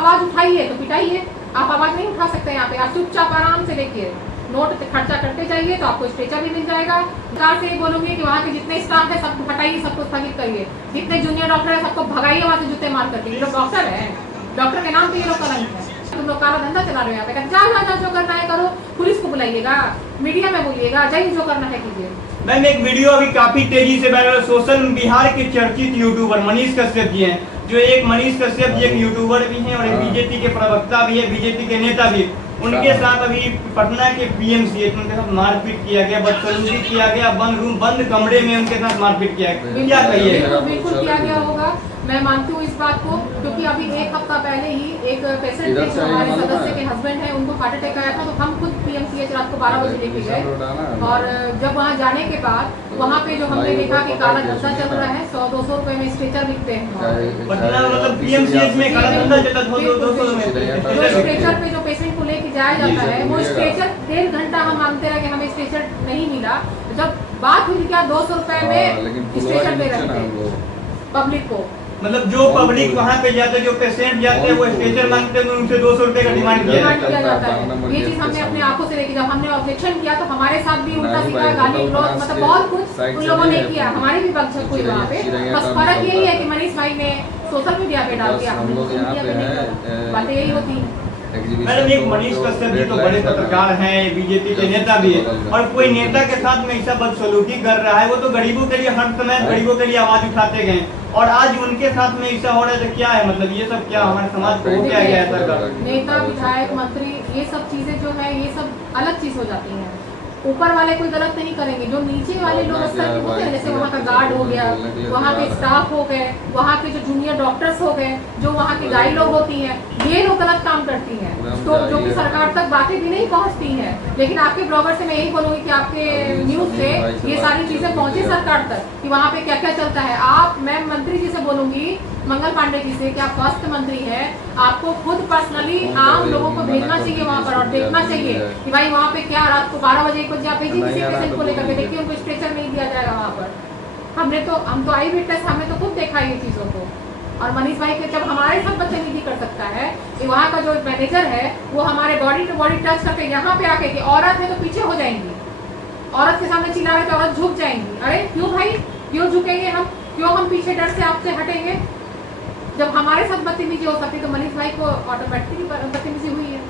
आवाज उठाइए तो पिटाइए, आप आवाज नहीं उठा सकते यहाँ पे। आप चुपचाप आराम से देखिए, नोट खर्चा करते जाइए तो आपको स्ट्रेचर भी मिल जाएगा। सरकार से बोलूंगी कि वहाँ के जितने स्टाफ है सबको हटाइए, सबको स्थगित करिए, जितने जूनियर डॉक्टर है सबको भगाइए वहाँ से जूते मार करके। ये लोग डॉक्टर है, डॉक्टर के नाम पे ये लोग कलंक है। तुम लोग काला धंधा चला रहे हो यहाँ पे। जा जो करना है करो, पुलिस को बुलाइएगा, मीडिया में बोलिएगा, जय जो करना है कीजिए। मैम एक वीडियो अभी काफी तेजी से वायरल, सोशल बिहार के चर्चित यूट्यूबर मनीष कश्यप जी हैं, जो एक मनीष कश्यप जी एक यूट्यूबर भी हैं और एक बीजेपी के प्रवक्ता भी है, बीजेपी के नेता भी। उनके साथ अभी पटना के पीएमसीएच उनके साथ मारपीट किया गया, बदसलूकी किया गया, बंद कमरे में उनके साथ मारपीट किया गया। क्या कहिएगा? बिल्कुल किया गया होगा, मैं मानती हूँ इस बात को, क्योंकि अभी एक हफ्ता पहले ही एक पेशेंट थे जो हमारे सदस्य के हस्बैंड हैं, उनको हार्ट अटैक आया था, तो हम खुद पीएमसीएच रात को 12 बजे लेके गए। और जब वहाँ जाने के बाद वहाँ पे जो हमने देखा कि काला धंधा चल रहा है, 100-200 रुपए में स्ट्रेचर बिकते हैं। मतलब पीएमसीएच में काला धंधा चलता है 200 में। स्ट्रेचर पे जो पेशेंट को लेके जाया जाता है, वो स्ट्रेचर 1.5 घंटा हम मानते रहे कि हमें स्ट्रेचर नहीं मिला। जब बात हुई क्या 200 रुपए में स्ट्रेचर दे रहे थे पब्लिक को। मतलब जो पब्लिक वहाँ पे जाते हैं, जो पेशेंट जाते हैं, वो स्ट्रेचर मांगते हैं, उनसे 200 रुपए का डिमांड किया जाता है। ये चीज हमने अपने आंखों से देखी। जब हमने ऑब्जेक्शन किया तो हमारे साथ भी उल्टा सीधा गाली गलौज, मतलब बहुत कुछ उन लोगों ने किया, हमारी भी बकझक हुई वहाँ पे। बस फर्क यही है कि मनीष भाई ने सोशल मीडिया पे डाल दिया, बातें यही होती। मैडम एक मनीष कश्यप जी तो बड़े पत्रकार हैं, बीजेपी के नेता भी है, और कोई नेता के साथ में ऐसा बदसलूकी कर रहा है, वो तो गरीबों के लिए हर समय गरीबों के लिए आवाज उठाते गए, और आज उनके साथ में ऐसा हो रहा है तो क्या है? मतलब ये सब क्या हमारे समाज को हो क्या गया है? सरकार, नेता, विधायक, मंत्री, ये सब चीजें जो है ये सब अलग चीज हो जाती है। ऊपर वाले कोई गलत नहीं करेंगे, जो नीचे वाले लोग स्तर के होते हैं, जैसे वहाँ का गार्ड हो गया, वहाँ के स्टाफ हो गए, वहाँ के जो जूनियर डॉक्टर्स हो गए, जो वहाँ की गाइड लोग होती हैं, ये लोग गलत काम करती हैं, तो जो कि सरकार तक बातें भी नहीं पहुँचती हैं। लेकिन आपके ब्लॉगर से मैं यही बोलूँगी कि आपके न्यूज से ये सारी चीजें पहुँचे सरकार तक कि वहाँ पे क्या क्या चलता है। मैं मंत्री जी से बोलूंगी, मंगल पांडे जी से, कि आप स्वास्थ्य मंत्री हैं, आपको खुद पर्सनली आम लोगों को भेजना चाहिए वहाँ पर और देखना चाहिए कि भाई वहाँ पे क्या रात को 12 बजे 1 बजे आप भेजिए किसी पेशेंट को लेकर के, देखिए उनको स्ट्रेचर नहीं दिया जाएगा वहाँ पर। हम तो आई विटनेस, हमने तो खुद देखा ये चीजों को। और मनीष भाई के जब हमारे साथ बदतमीजी कर सकता है कि वहाँ का जो मैनेजर है वो हमारे बॉडी टू बॉडी टच करके यहाँ पे आके कि औरत है तो पीछे हो जाएंगी, औरत के सामने चिल्ला रहे तो औरत झुक जाएंगी। अरे क्यों भाई, क्यों झुकेंगे हम, क्यों हम पीछे डर से आपसे हटेंगे? जब हमारे साथ बदतमीजी हो सकती है तो मनीष भाई को ऑटोमेटिकली बदतमीजी हुई है।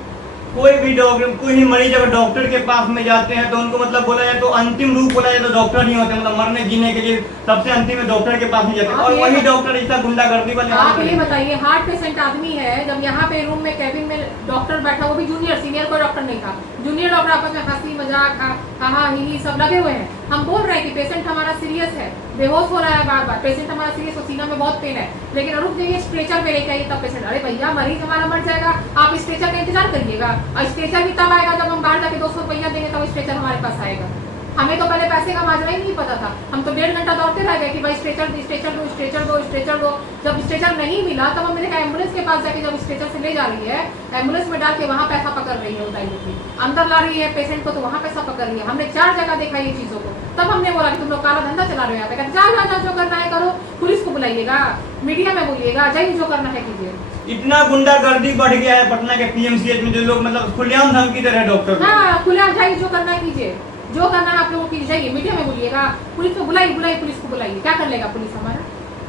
कोई भी डॉक्टर, कोई भी मरीज अगर डॉक्टर के पास में जाते हैं तो उनको मतलब बोला जाए तो अंतिम रूप बोला जाए तो डॉक्टर नहीं होते, मतलब मरने जीने के लिए सबसे अंतिम में डॉक्टर के पास ही जाते हैं, और वही डॉक्टर ऐसा गुंडागर्दी वाले। आप ये बताइए, हार्ट पेशेंट आदमी है, जब यहाँ पे रूम में कैबिन में डॉक्टर बैठा, वो भी जूनियर, सीनियर कोई डॉक्टर नहीं था, जूनियर डॉक्टर आपस में हंसी मजाक हा ही सब लगे हुए हैं। हम बोल रहे हैं कि पेशेंट हमारा सीरियस है, बेहोश हो रहा है बार बार, पेशेंट हमारा सीरियस हो, सीना में बहुत पेन है, लेकिन रुक जाइए स्ट्रेचर पे लेके आइए तब पेशेंट। अरे भैया मरीज हमारा मर जाएगा, आप स्ट्रेचर का इंतजार करिएगा, और स्ट्रेचर भी तब आएगा जब हम बाहर जाके 200 रुपया देंगे तब स्ट्रेचर हमारे पास आएगा। हमें तो पहले पैसे का माजरा ही नहीं पता था, हम तो 1.5 घंटा दौड़ते रह गए कि भाई स्ट्रेचर दो स्ट्रेचर दो स्ट्रेचर दो स्ट्रेचर दो। जब स्ट्रेचर नहीं मिला तब हमने देखा एम्बुलेंस के पास जाके, जब स्ट्रेचर से ले जा रही है एम्बुलेंस में डाल के वहाँ पैसा पकड़ रही है उठाई, अंदर ला रही है पेशेंट को तो वहाँ पैसा पकड़ रही है। हमने 4 जगह देखा ये चीजों को, तब हमने बोला कि तुम लोग काला धंधा चला रहे हो यहाँ पे। जा जो करना है करो, पुलिस को बुलाइएगा, मीडिया में बोलिएगा, जय जो करना है कीजिए। इतना गुंडागर्दी बढ़ गया है पटना के पीएमसीएच में, जो लोग मतलब खुलेआम धमकी दे रहे हैं डॉक्टर। हाँ खुलेआम जाइए, जो करना है कीजिए, जो करना है आप लोगों की जाइए, मीडिया में बोलिएगा, पुलिस को बुलाइए पुलिस को बुलाइए, क्या कर लेगा पुलिस हमारा?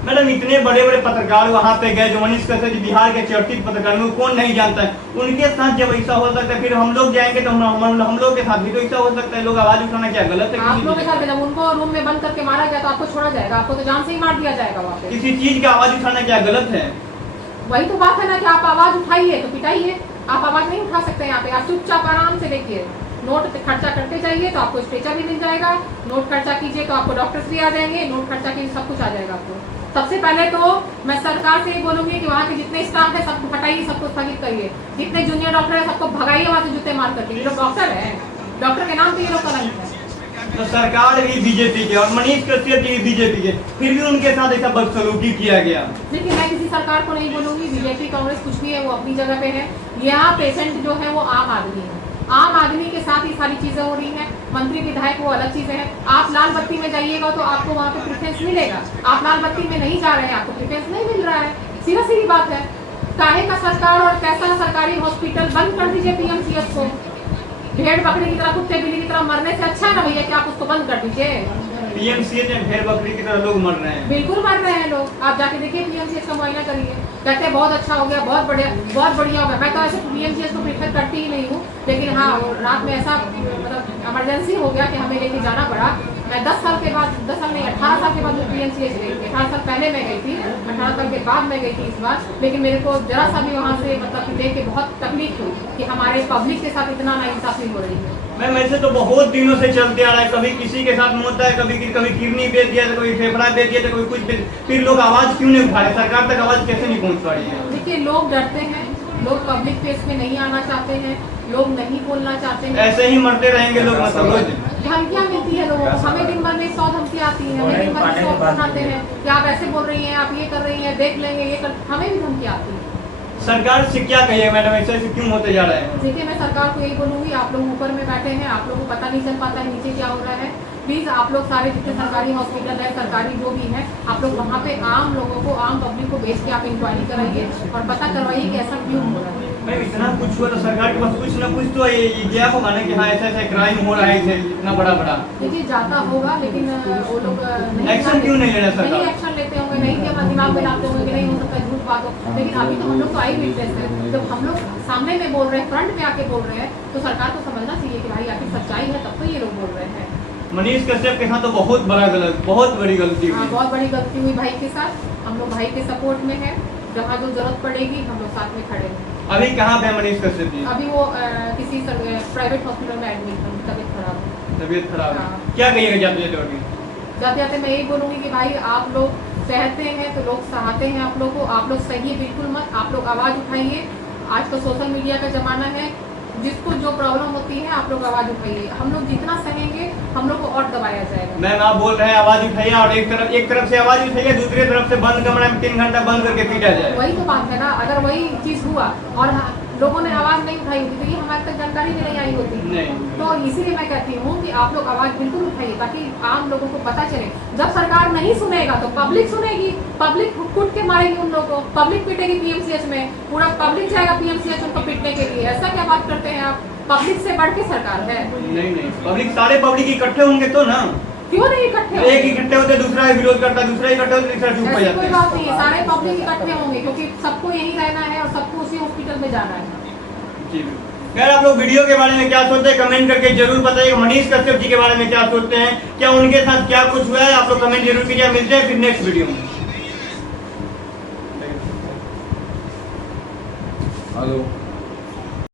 मैडम इतने बड़े बड़े पत्रकार वहाँ पे गए, जो मनीष कश्यप बिहार के चर्चित पत्रकार में, कौन नहीं जानता है, उनके साथ जब ऐसा हो सकता है फिर हम लोग जाएंगे तो हम लोग के साथ भी तो ऐसा हो सकता है। लोग आवाज उठाना क्या गलत है? आप लोग के साथ जब उनको रूम में बंद करके मारा गया तो आपको छोड़ा जाएगा? आपको तो जान से ही मार दिया जाएगा वहाँ पे। किसी चीज का आवाज उठाना क्या गलत है? वही तो बात है ना कि आप आवाज उठाइए तो पिटाइए, आप आवाज नहीं उठा सकते यहाँ पे। आप चुपचाप आराम से देखिए, नोट खर्चा करते जाइए तो आपको स्ट्रेचर भी मिल जाएगा, नोट खर्चा कीजिए तो आपको डॉक्टर्स भी आ जाएंगे, नोट खर्चा कीजिए सब कुछ आ जाएगा आपको। सबसे पहले तो मैं सरकार से ये बोलूंगी कि वहाँ के जितने स्टाफ है सबको हटाइए, सबको स्थगित करिए, जितने जूनियर डॉक्टर है सबको भगाइए वहाँ से जूते मार करके। ये लोग डॉक्टर है, डॉक्टर के नाम पे ये लोग कलंक है। तो सरकार भी बीजेपी के और मनीष कश्यप जी बीजेपी के, फिर भी उनके साथ ऐसा बदसलूकी किया गया। लेकिन मैं किसी सरकार को नहीं बोलूंगी, बीजेपी कांग्रेस कुछ भी है वो अपनी जगह पे है। यहाँ पेशेंट जो है वो आम आदमी है, आम आदमी के साथ ही सारी चीजें हो रही हैं। मंत्री विधायक वो अलग चीजें हैं। आप लाल बत्ती में जाइएगा तो आपको वहाँ पे प्रेफरेंस मिलेगा, आप लाल बत्ती में नहीं जा रहे हैं आपको प्रेफरेंस नहीं मिल रहा है, सीधा सीधी बात है। काहे का सरकार और कैसा सरकारी हॉस्पिटल बंद कर दीजिए पीएमसीएच को। भेड़ बकरी की तरह, कुत्ते बिल्ली की तरह मरने से अच्छा है ना भैया कि आप उसको बंद कर दीजिए। पीएमसीएच में भेड़ बकरी की तरह लोग मर रहे हैं। बिल्कुल मर रहे हैं लोग, आप जाके देखिए पीएमसीएच का मुआयना करिए, कहते हैं बहुत अच्छा हो गया, बहुत बढ़िया हो गया। मैं तो ऐसे पीएमसीएच को प्रीफर करती ही नहीं हूँ, लेकिन हाँ रात में ऐसा मतलब इमरजेंसी हो गया कि हमें लेके जाना पड़ा। मैं 10 साल के बाद, 10 साल नहीं 18 साल के बाद पीएमसीएच गई थी। 18 साल पहले मैं गई थी, 18 साल के बाद मैं गई थी इस बार। लेकिन मेरे को जरा सा भी वहाँ से मतलब देख के बहुत तकलीफ हुई कि हमारे पब्लिक के साथ इतना नाइंसाफी हो रही है। मैम ऐसे तो बहुत दिनों से चलते आ रहा है, कभी किसी के साथ होता है, कभी किडनी बेच दिया तो कभी फेफड़ा बेच दिया तो कभी कुछ बेच, फिर लोग आवाज क्यों नहीं उठा रहे, सरकार तक आवाज कैसे नहीं पहुंच पा रही है? देखिए लोग डरते हैं, लोग पब्लिक प्लेस में नहीं आना चाहते हैं, लोग नहीं बोलना चाहते हैं। ऐसे ही मरते रहेंगे लोग, मतलब रोज धमकियाँ मिलती है लोगों को, हमें दिन भर में 100 धमकियाँ आती हैं, हमें दिन भर में 100 फोन आते हैं कि आप ऐसे बोल रही हैं, आप ये कर रही हैं, देख लेंगे ये कर, हमें भी धमकियाँ आती हैं। सरकार से क्या कहिए मैडम, ऐसे क्यों होते जा रहे हैं? देखिए मैं सरकार को यही बोलूँगी, आप लोग ऊपर में बैठे हैं, आप लोगों को पता नहीं चल पाता है नीचे क्या हो रहा है। प्लीज़ आप लोग सारे जितने सरकारी हॉस्पिटल है, सरकारी जो भी है, आप लोग वहाँ पे आम लोगों को, आम पब्लिक को भेज के आप इंक्वायरी कराइए और पता करवाइए कि ऐसा क्यों हो रहा है। मैम इतना कुछ हुआ तो सरकार के पास कुछ ना कुछ तो ये गया होगा ना कि हाँ ऐसा ऐसा क्राइम हो रहा है, इसे इतना बड़ा। देखिए जाता होगा, लेकिन वो लोग एक्शन क्यों नहीं ले रहे सरकार? नहीं एक्शन लेते होंगे, नहीं कि अपना दिमाग में लाते होंगे कि नहीं हो सकता है, झूठ बात हो। लेकिन अभी तो हम लोग तो आई विटनेस है, जब हम लोग सामने में बोल रहे हैं, फ्रंट में आके बोल रहे हैं, तो सरकार को समझना चाहिए कि भाई आखिर सच्चाई है, तब तो ये लोग बोल रहे हैं। मनीष कश्यप के साथ तो बहुत बड़ी गलती हुई। बहुत बड़ी गलती हुई भाई के साथ। हम लोग भाई के सपोर्ट में है, जहाँ जो जरूरत पड़ेगी हम लोग साथ में खड़े हैं। अभी कहाँ पे मनीष कश्यप जी? अभी वो किसी प्राइवेट हॉस्पिटल में एडमिट है, तबीयत खराब है। तबीयत खराब है, हाँ। क्या कहिएगा जाते जाते? जाते जाते मैं यही बोलूँगी कि भाई आप लोग सहते हैं तो लोग सहाते हैं आप लोग को, आप लोग सही बिल्कुल मत, आप लोग आवाज़ उठाइए। आज तो सोशल मीडिया का ज़माना है, जिसको जो प्रॉब्लम होती है आप लोग आवाज़ उठाइए। हम लोग जितना सहेंगे हम लोग को और दबाया जाएगा। मैम आप बोल रहे हैं आवाज़ उठाइए, और एक तरफ से आवाज़ उठाइए, दूसरी तरफ से बंद कमरा में 3 घंटा बंद करके पीटा जाए। वही तो बात है ना, अगर वही चीज़ हुआ और लोगों ने आवाज़ नहीं उठाई होती तो ये हमारे तक जानकारी भी नहीं आई होती। नहीं। तो इसीलिए मैं कहती हूँ कि आप लोग आवाज़ बिल्कुल उठाइए, ताकि आम लोगों को पता चले। जब सरकार नहीं सुनेगा तो पब्लिक सुनेगी, पब्लिक कूट के मारेगी उन लोगों को, पब्लिक पीटेगी पीएमसीएच में, पूरा पब्लिक जाएगा पीएमसीएच उनको पीटने के लिए। ऐसा क्या बात करते हैं आप? पब्लिक से बढ़ के सरकार है? नहीं, पब्लिक सारे पब्लिक इकट्ठे होंगे तो ना। क्यों नहीं इकट्ठे? एक इकट्ठे होते दूसरा विरोध करता, दूसरा इकट्ठे होते तीसरा चुप हो जाता है। कोई बात नहीं है, सारे पब्लिक इकट्ठे होंगे क्योंकि सबको यहीं रहना है और सबको उसी हॉस्पिटल में जाना है। जी यार, आप लोग वीडियो के बारे में क्या सोचते हैं कमेंट करके जरूर बताइए। मनीष कश्यप जी के बारे में क्या सोचते हैं, क्या उनके साथ क्या कुछ हुआ है, आप लोग कमेंट जरूर कीजिए। मिलते हैं फिर नेक्स्ट वीडियो में। हेलो।